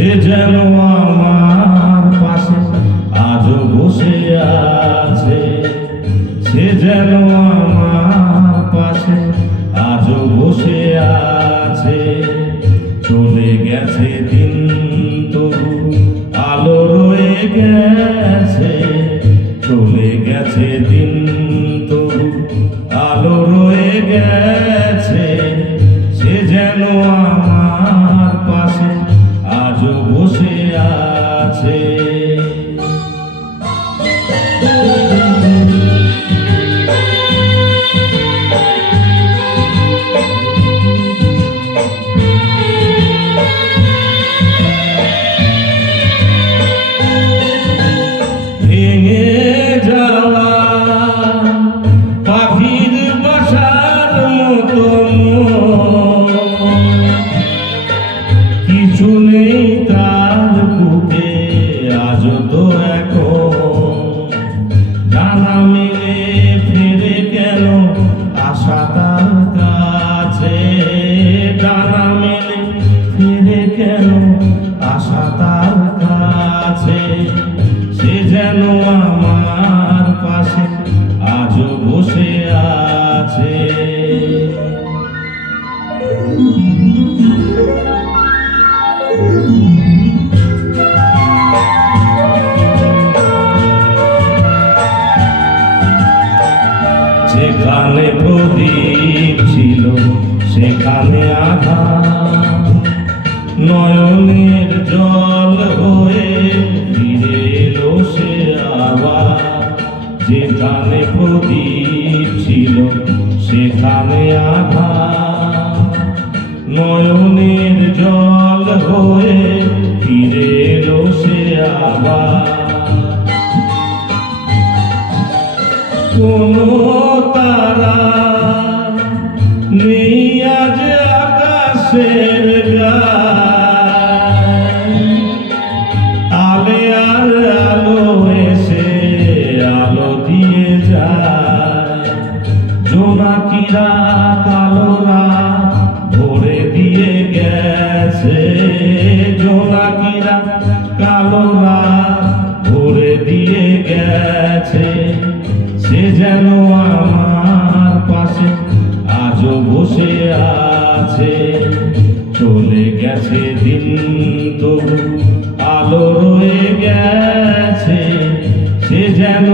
সে যেন আমার পাশে আজও বসে আছে, সে যেন আমার পাশে আজও বসে আছে। চলে গেছে দিন তবু আলো রয়ে গেছে, চলে গেছে দিন তবু আলো রয়ে গেছে। সে যেন আমার পাশে আজও বসে আছে। ভেঙে যাওয়া পাখির বাসার মতো কিছু নেই তার বুকে আজ তো এখন। ডানা মেলে ফিরে কেন আশা তার কাছে, ডানা মেলে ফিরে কেন আশা তার কাছে। সে যেন আমার পাশে আজও বসে আছে। যেখানে প্রদীপ ছিল সেখানে আধার, নয়নের জল হয়ে ফিরে এলো সে আবার। যেখানে প্রদীপ ছিল সেখানে আধার, নয়নের জল হয়ে ফিরে এলো সে আবার। কোনো তারা নেই আজ আকাশের গায়ে, আলে আর আলো এসে আলো দিয়ে যায়। জোনাকিরা কালো রাত ভরে দিয়ে গেছে, জোনাকিরা কালো রাত ভরে দিয়ে গেছে। সে যেন আমার পাশে আজও বসে আছে, চলে গেছে দিন তবু আলো রয়ে গেছে। সে যেন